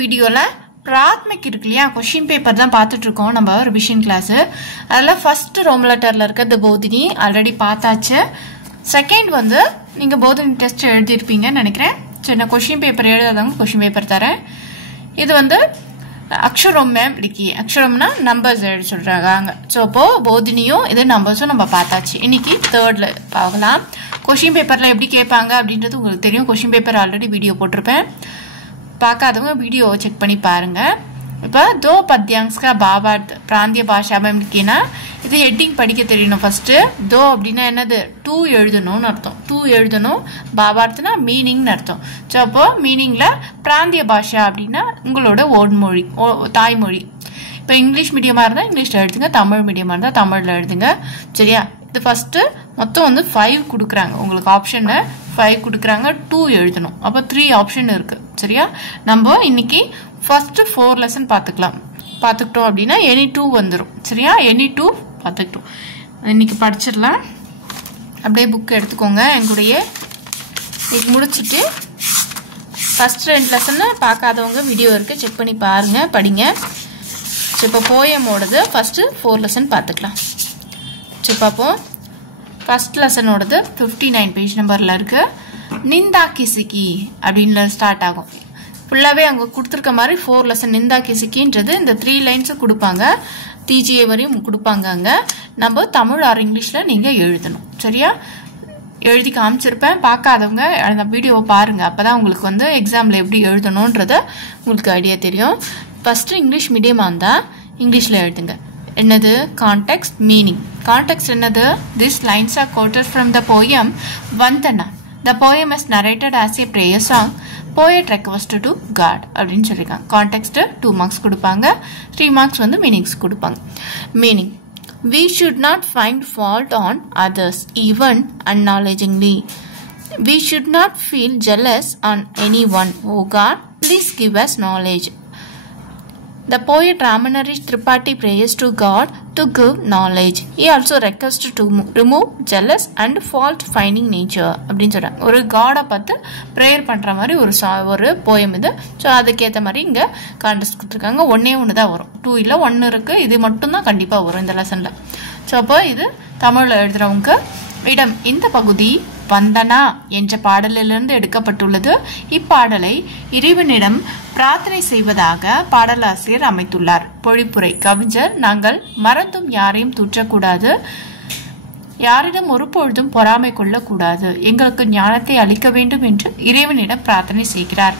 வீடியோல பிராத்மிக் இருக்கு இல்லையா क्वेश्चन பேப்பர் தான் பார்த்துட்டு இருக்கோம் நம்ம ரிவிஷன் கிளாஸ். அதல ஃபர்ஸ்ட் ரோம் லெட்டர்ல இருக்கிறது போதினி ஆல்ரெடி பார்த்தாச்சு. செகண்ட் வந்து நீங்க போதினி டெஸ்ட் எழுதி இருப்பீங்கன்னு நினைக்கிறேன். சின்ன क्वेश्चन பேப்பர் எழுதாதவங்க क्वेश्चन பேப்பர் தரேன். இது வந்து அக்ஷரம் में लिखिए. அக்ஷரம்னா நம்பர்ஸ் எழுத சொல்றாங்க. சோ அப்போ போதினியும் இது நம்பர்ஸும் நம்ம பார்த்தாச்சு. இன்னைக்கு தேர்ட்ல பார்க்கலாம். क्वेश्चन பேப்பர்ல எப்படி கேட்பாங்க அப்படின்றது உங்களுக்கு தெரியும். क्वेश्चन பேப்பர் ஆல்ரெடி வீடியோ போட்டுருப்பேன். பார்க்காதவங்க வீடியோ செக் பண்ணி பாருங்க. இப்போ दो पद्यांश का भावार्थ प्रांतीय भाषा में लिखना. இது ஹெட்டிங் படிக்க தெரியணும். ஃபர்ஸ்ட் दो அப்படினா என்னது 2 எழுதணும்னு அர்த்தம். 2 எழுதணும். பாவார்த்தனா மீனிங் னு அர்த்தம். சோ அப்போ மீனிங்ல பிராந்திய பாஷா அப்படினா உங்களோட ஓன் மொழி, தாய்மொழி. இப்போ இங்கிலீஷ் மீடியமா இருந்தா இங்கிலீஷ்ல எழுதுங்க, தமிழ் மீடியமா இருந்தா தமிழ்ல எழுதுங்க. சரியா? இது ஃபர்ஸ்ட் மொத்தம் வந்து 5 கொடுக்குறாங்க. உங்களுக்கு ஆப்ஷன்ல 5 கொடுக்குறாங்க. 2 எழுதணும். அப்ப 3 ஆப்ஷன் இருக்கு. சரியா? நம்ம இன்னைக்கு ஃபர்ஸ்ட் 4 லெசன் பார்த்துக்கிட்டோம் அப்படின்னா எனி 2 வந்துரும். சரியா? எனி 2 பார்த்துக்கிட்டோம். இன்னைக்கு படிச்சிடலாம். அப்படியே புக் எடுத்துக்கோங்க. எங்களுடைய இன்னைக்கு முடிச்சிட்டு ஃபர்ஸ்ட் 2 லெசன் பார்க்காதவங்க வீடியோ இருக்கு, செக் பண்ணி பாருங்க, படிங்க. இப்போ போயமோடது ஃபர்ஸ்ட் 4 லெசன் பார்த்துக்கலாம். சரி பாப்போம். ஃபர்ஸ்ட் லெசனோடது 59 பேஜ் நம்பர்ல இருக்கு. நிந்தா கிசிக்கி அப்படின்னு ஸ்டார்ட் ஆகும். ஃபுல்லாவே அங்க கொடுத்துருக்க மாதிரி 4 லெசன் நிந்தா கிசிக்கின்றது இந்த 3 லைன்ஸ் கொடுப்பாங்க. டிஜிஏ வரையும் கொடுப்பாங்க. அங்க நம்ம தமிழ் ஆர் இங்கிலீஷ்ல நீங்க எழுதணும். சரியா? எழுதி காமிச்சிருப்பேன். பார்க்காதவங்க அந்த வீடியோவை பாருங்க. அப்பதான் உங்களுக்கு வந்து எக்ஸாம்ல எப்படி எழுதணும்ன்றது உங்களுக்கு ஐடியா தெரியும். ஃபர்ஸ்ட் இங்கிலீஷ் மீடியமா இருந்தா இங்கிலீஷ்ல எழுதுங்க. என்னது? Context, meaning. கான்டெக்ஸ்ட் என்னது? These lines are quoted from the poem Vandana. The poem is narrated as a prayer song. Poet requested to God அப்படின்னு சொல்லிருக்காங்க. கான்டெக்ஸ்ட் 2 மார்க்ஸ் கொடுப்பாங்க. 3 மார்க்ஸ் வந்து மீனிங்ஸ் கொடுப்பாங்க. Meaning: We should not find fault on others even unknowledgingly. We should not feel jealous on anyone. Oh God, please give us knowledge. The poet Ramanarish Tripathi prays to God to give knowledge. He also requests to remove jealous and fault-finding nature. அப்படின்னு சொல்றாங்க. ஒரு காடை பார்த்து prayer பண்ற மாதிரி ஒரு poem இது. So அதுக்கேற்ற மாதிரி இங்க கான்டெக்ஸ்ட் கொடுத்துருக்காங்க. ஒன்னே ஒன்று தான் வரும். 2 இல்லை 1 இருக்கு. இது மட்டும் தான் கண்டிப்பா வரும் இந்த லெசன்ல. ஸோ அப்போ இது தமிழ்ல எழுதுறவங்க இடம். இந்த பகுதி வந்தனா என்ற பாடலிலிருந்து எடுக்கப்பட்டுள்ளது. இப்பாடலை இறைவனிடம் பிரார்த்தனை செய்வதாக பாடலாசிரியர் அமைத்துள்ளார். பொழிப்புரை: கவிஞர்: நாங்கள் மறந்தும் யாரையும் தூற்றக்கூடாது, யாரிடம் ஒரு பொழுதும் பொறாமை கொள்ளக்கூடாது, எங்களுக்கு ஞானத்தை அளிக்க வேண்டும் என்று இறைவனிடம் பிரார்த்தனை செய்கிறார்.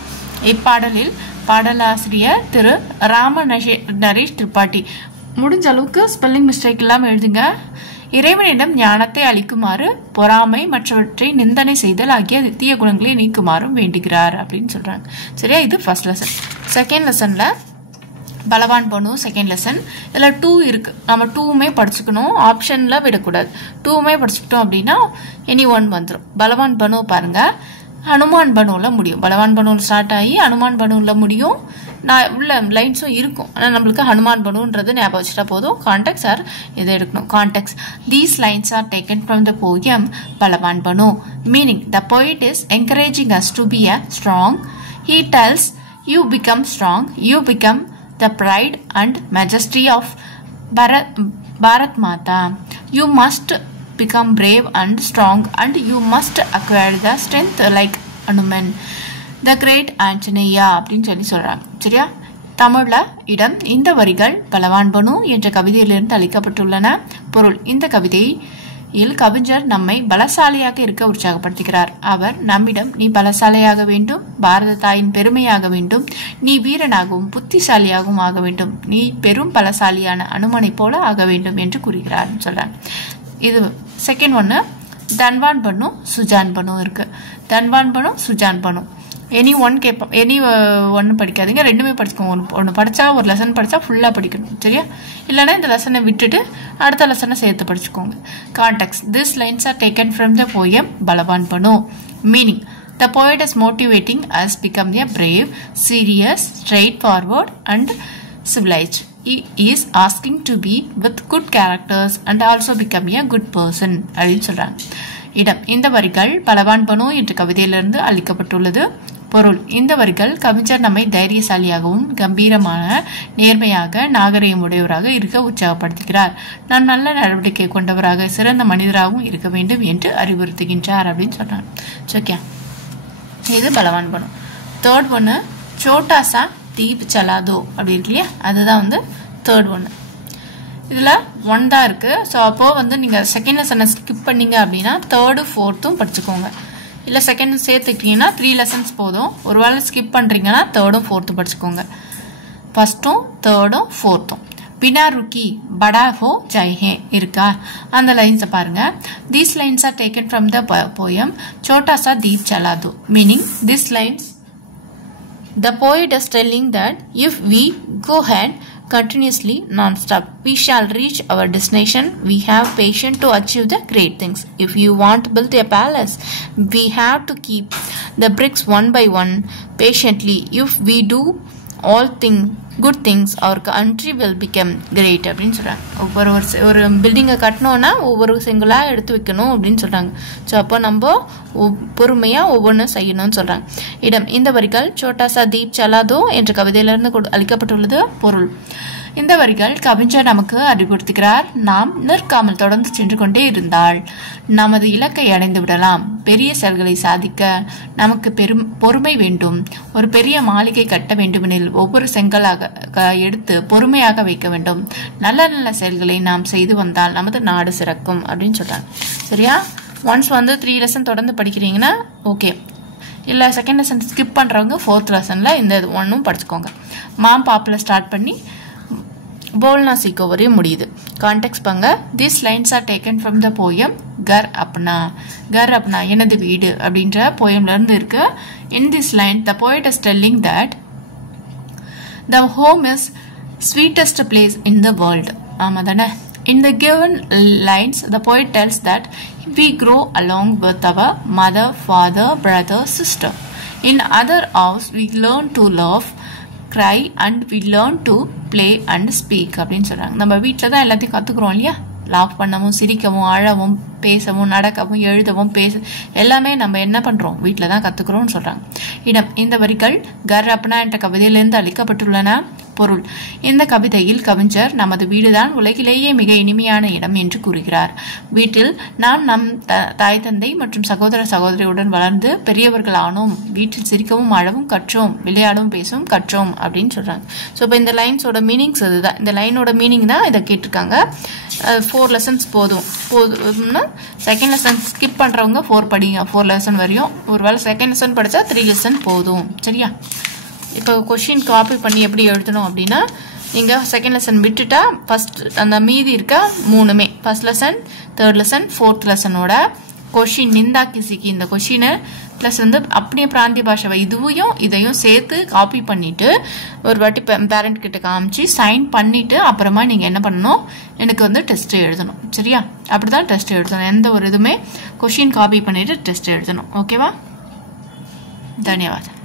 இப்பாடலில் பாடலாசிரியர் திரு ராமநரேஷ் திரிபாட்டி. முடிஞ்ச அளவுக்கு ஸ்பெல்லிங் மிஸ்டேக் இல்லாம எழுதுங்க. இறைவனிடம் ஞானத்தை அளிக்குமாறு, பொறாமை மற்றவற்றை நிந்தனை செய்தல் ஆகிய தீய குணங்களை நீக்குமாறும் வேண்டுகிறார் அப்படின்னு சொல்றாங்க. சரியா? இது ஃபர்ஸ்ட் லெசன். செகண்ட் லெசன்ல பலவான் பனு செகண்ட் லெசன். இதுல 2 இருக்கு. நம்ம 2மே படிச்சுக்கணும். ஆப்ஷன்ல விடக்கூடாது. 2மே படிச்சுக்கிட்டோம் அப்படின்னா எனி 1 வந்துடும். பலவான் பனு பாருங்க. ஹனுமான் பனுல முடியும். பலவான் பனுல ஸ்டார்ட் ஆகி ஹனுமான் பனுல முடியும். நான் உள்ள லைன்ஸும் இருக்கும். ஆனால் நம்மளுக்கு ஹனுமான் பனுன்றது ஞாபகம் வச்சுட்டா போதும். கான்டெக்ட் சார் இதை எடுக்கணும். Contact: These lines are taken from the poem Balavan Banu. Meaning: The poet is encouraging us to be strong. He tells you become strong. You become the pride and majesty of Bharat Mata. You must become brave and strong, and you must acquire the strength like Hanuman, the great Anjaneya அப்படின்னு சொல்லி சொல்றாங்க. சரியா? தமிழ்ல இடம். இந்த வரிகள் பலவான் பனு என்ற கவிதையிலிருந்து அளிக்கப்பட்டுள்ளன. பொருள்: இந்த கவிதையில் கவிஞர் நம்மை பலசாலியாக இருக்க உற்சாகப்படுத்துகிறார். அவர் நம்மிடம் நீ பலசாலியாக வேண்டும், பாரத தாயின் பெருமையாக வேண்டும், நீ வீரனாகவும் புத்திசாலியாகவும் ஆக வேண்டும், நீ பெரும் பலசாலியான அனுமனை போல ஆக வேண்டும் என்று கூறுகிறார் சொல்றாங்க. இது செகண்ட் ஒன்னு. தன்வான் பனு சுஜான் பனு இருக்கு. தன்வான் பனு சுஜான் பனு. எனி 1 கேட்போம். எனி 1 படிக்காதீங்க. ரெண்டுமே படிச்சுக்கோங்க. ஒன்று படிச்சா ஒரு லெசன் படிச்சா ஃபுல்லா படிக்கணும். சரியா? இல்லைன்னா இந்த லெசனை விட்டுட்டு அடுத்த லெசனை சேர்த்து படிச்சுக்கோங்க. Context: These lines are taken from the poem Balavan Banu. Meaning: The poet is motivating us become a brave, serious, straightforward and civilized. He is asking to be with good characters and also become a good person அப்படின்னு சொல்றாங்க. இடம்: இந்த வரிகள் பலவான் பனு என்ற கவிதையிலிருந்து அளிக்கப்பட்டுள்ளது. பொருள் இந்த வரிகள் கவிஞர் நம்மை தைரியசாலியாகவும் கம்பீரமான நேர்மையாக நாகரிகம் உடையவராக இருக்க உற்சாகப்படுத்துகிறார். நாம் நல்ல நடவடிக்கை கொண்டவராக சிறந்த மனிதராகவும் இருக்க வேண்டும் என்று அறிவுறுத்துகின்றார் அப்படின்னு சொல்றாங்க. ஓகே, இது பலவான் படம். தேர்ட் ஒன்று சோட்டா சா தீப் சலாதோ அப்படி இருக்கு இல்லையா, அதுதான் வந்து தேர்ட் ஒன்று. இதில் ஒன் தான் இருக்குது. ஸோ அப்போது வந்து நீங்கள் செகண்ட் லெசனை ஸ்கிப் பண்ணீங்க அப்படின்னா தேர்டு ஃபோர்த்தும் படிச்சுக்கோங்க. இல்லை செகண்ட் சேர்த்துக்கிட்டீங்கன்னா 3 lessons போதும். ஒரு வேளை ஸ்கிப் பண்ணுறீங்கன்னா தேர்டும் ஃபோர்த்தும் படிச்சுக்கோங்க. ஃபஸ்ட்டும் தேர்டும் ஃபோர்த்தும். பினா ருக்கி படா ஹோ ஜெய் ஹே இருக்கா, அந்த லைன்ஸை பாருங்கள். These lines are taken from the poem சோட்டா சா தீப் சலாதோ. Meaning this lines the poet is telling that if we go ahead continuously non-stop, we shall reach our destination. We have patience to achieve the great things. If you want to build a palace, we have to keep the bricks one by one patiently. If we do all good things, our country will become great அப்படின்னு சொல்கிறாங்க. ஒரு பில்டிங்கை கட்டணும்னா ஒவ்வொரு செங்கலாக எடுத்து வைக்கணும் அப்படின்னு சொல்கிறாங்க. So அப்போ நம்ம பொறுமையாக ஒவ்வொன்றும் செய்யணும்னு சொல்கிறாங்க. இடம் இந்த வரிகள் சோட்டா சா தீப் சலாதோ என்ற கவிதையிலிருந்து அளிக்கப்பட்டுள்ளது. பொருள் இந்த வரிகள் கவிஞர் நமக்கு அறிவுறுத்துகிறார், நாம் நிற்காமல் தொடர்ந்து சென்று கொண்டே இருந்தால் நமது இலக்கை அடைந்து விடலாம். பெரிய செயல்களை சாதிக்க நமக்கு பொறுமை வேண்டும். ஒரு பெரிய மாளிகை கட்ட வேண்டுமெனில் ஒவ்வொரு செங்கலாக எடுத்து பொறுமையாக வைக்க வேண்டும். நல்ல நல்ல செயல்களை நாம் செய்து வந்தால் நமது நாடு சிறக்கும் அப்படின்னு சொல்றாங்க. சரியா? ஒன்ஸ் வந்து 3 லெசன் தொடர்ந்து படிக்கிறீங்கன்னா ஓகே. இல்லை செகண்ட் லெசன் ஸ்கிப் பண்ணுறவங்க 4th லெசனில் இந்த ஒன்றும் படிச்சுக்கோங்க. மாம் பாப்பில் ஸ்டார்ட் பண்ணி बोलना सीखो वரையும் முடியுது. கான்டெக்ஸ்ட் பாங்க. These lines are taken from the poem घर अपना. घर अपना எனது வீடு அப்படின்ற போயம்ல இருந்து இருக்கு. In this line the poet is telling that the home is sweetest place in the world. ஆமா தானே? In the given lines the poet tells that we grow along with our mother, father, brother, sister. In other house we learn to love, cry and we learn to play and speak அப்படின்னு சொல்கிறாங்க. நம்ம வீட்டில் தான் எல்லாத்தையும் கற்றுக்குறோம் இல்லையா? Laugh பண்ணவும், சிரிக்கவும், அழவும், பேசவும், நடக்கவும், எழுதவும், எல்லாமே நம்ம என்ன பண்ணுறோம்? வீட்டில் தான் கற்றுக்குறோம்னு சொல்கிறாங்க. இடம் இந்த வரிகள் கர் அப்னா என்ற கவிதையிலிருந்து அளிக்கப்பட்டுள்ளன. பொருள் இந்த கவிதையில் கவிஞர் நமது வீடுதான் உலகிலேயே மிக இனிமையான இடம் என்று கூறுகிறார். வீட்டில் நாம் நம் தாய் தந்தை மற்றும் சகோதர சகோதரியுடன் வளர்ந்து பெரியவர்கள் ஆனோம். வீட்டில் சிரிக்கவும் அழவும் கற்றோம், விளையாடவும் பேசவும் கற்றோம் அப்படின்னு சொல்றாங்க. ஸோ இப்போ இந்த லைன்ஸோட மீனிங்ஸ் இதுதான். இந்த லைனோட மீனிங் தான் இதை கேட்டிருக்காங்க. 4 lessons போதும்னா செகண்ட் லெசன் ஸ்கிப் பண்ணுறவங்க 4 படிங்க. 4 lesson வரையும். ஒரு வேளை செகண்ட் லெசன் படித்தா 3 lesson போதும். சரியா? இப்போ கொஷின் காப்பி பண்ணி எப்படி எழுதணும் அப்படின்னா, நீங்கள் செகண்ட் லெசன் விட்டுட்டா ஃபர்ஸ்ட் அந்த மீதி இருக்க 3மே first lesson, third lesson, 4th லெசனோட கொஷின் நிந்தா கிசிக்கு இந்த கொஷினை ப்ளஸ் வந்து அப்படியே பிராந்திய பாஷை இதையும் சேர்த்து காப்பி பண்ணிவிட்டு ஒரு வாட்டி பேரண்ட் கிட்ட காமிச்சு சைன் பண்ணிவிட்டு அப்புறமா நீங்கள் என்ன பண்ணணும், எனக்கு வந்து டெஸ்ட் எழுதணும். சரியா? அப்படி தான் டெஸ்ட் எழுதணும். எந்த ஒரு இதுவுமே கொஷின் காப்பி பண்ணிவிட்டு டெஸ்ட் எழுதணும். ஓகேவா? தன்யவாதம்.